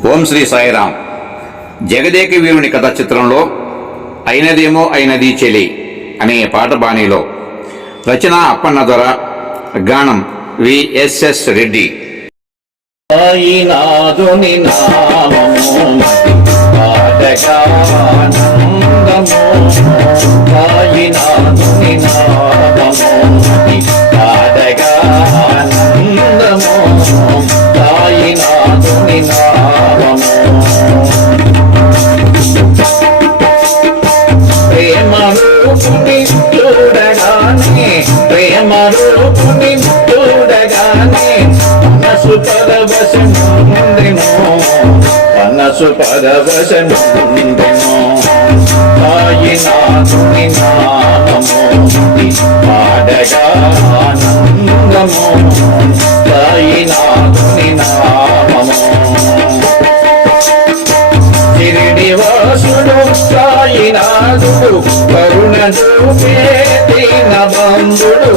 ఓం శ్రీ సాయిరాం. జగదేక వీరుని కథ చిత్రంలో అయినదేమో అయినది చెలి అనే పాట బాణీలో. రచన అప్పన్న దొర గానం విఎస్ఎస్ రెడ్డి. సాయినాథుని నామము పాడగానందము సాయినాథుని నామము మనసు పరవశముందెను మనసు పరవశముందెను సాయినాథుని నామము పాడగా ఆనందము సాయినాథుని నామము. చిరిడివాసుడు సాయినాథుడు కరుణ చూపే బంధుడు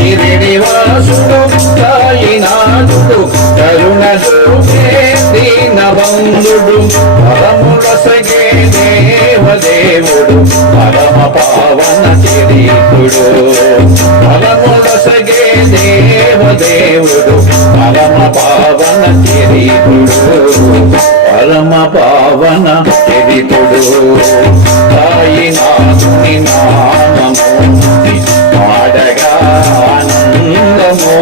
చిరిడివాసుడు సాయినాథుడు కరుణ చూపే దీన బంధుడు పరముల సగే దేవదేవుడు పరమ పావన కిరీటుడు పరముల సగే దేవదేవుడు పరమ పావన కిరీటుడు పరమ పావన కిరీటుడు చిరికుడు సాయినాథుని నామము పాడగా ఆనందము.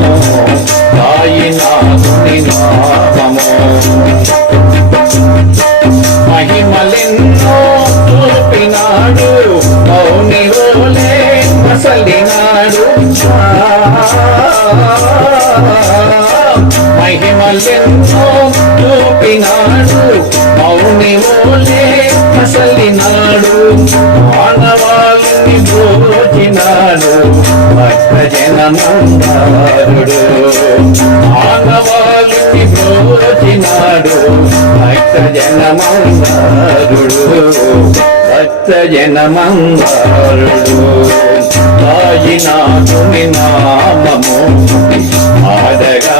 సాయినాథుని నామము. మహిమలెన్నో చూపినాడు మౌనిలోలే మసలినాడు మహిమలెన్నో చూపినాడు మౌనిలోలే మసలినాడు మానవాళిని భోజినాడు భక్త జనమందారుడు మానవ భక్తజనమంగారుడు భక్తజనమంగారుడు భక్త జనమందారుడు సాయినాథుని నామము ఆడగా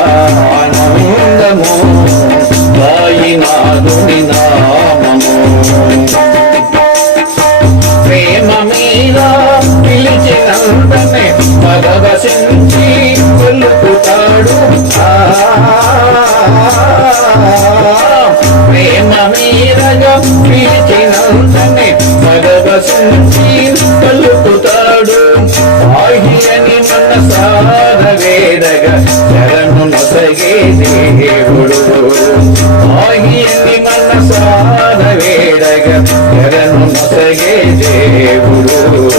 ఆనందము సాయినాథుని నామము ప్రేమ మీద పిలిచినంతనే పరవశించి మీదగా పిలిచినంతనే పరవశించి కొలుపుతాడు ఆహి అని మనసార వేదగా శరణు నొసగే దేవుడు. ఆహి అని మనసార వేదగా శరణు నొసగే దేవుడు.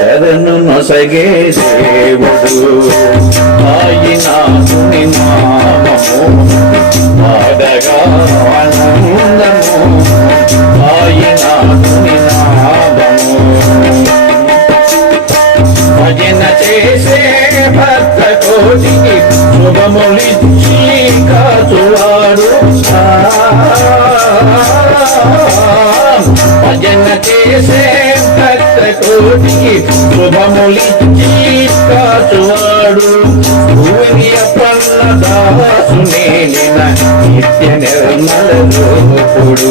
శరణు నొసగే దేవుడు. నామము పాడగా భజన చేసే భక్త కోటికి శుభములిచ్చి కాచువాడు. భజన చేసే భక్త కోటికి శుభములిచ్చి కాచువాడు. భూమి దాసునేలిన నిత్య నిర్మల రూపుడు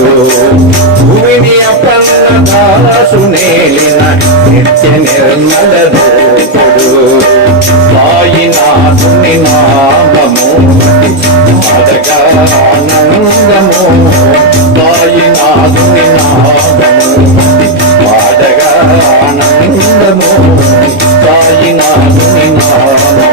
భూమిని అప్పన్న దాసునేలిన నిత్య నిర్మల రూపుడు సాయినాథుని నామము అదగా ఆనందము సాయినాథుని నామము పాడగా ఆనందము సాయినాథుని నామము సాయినాథుని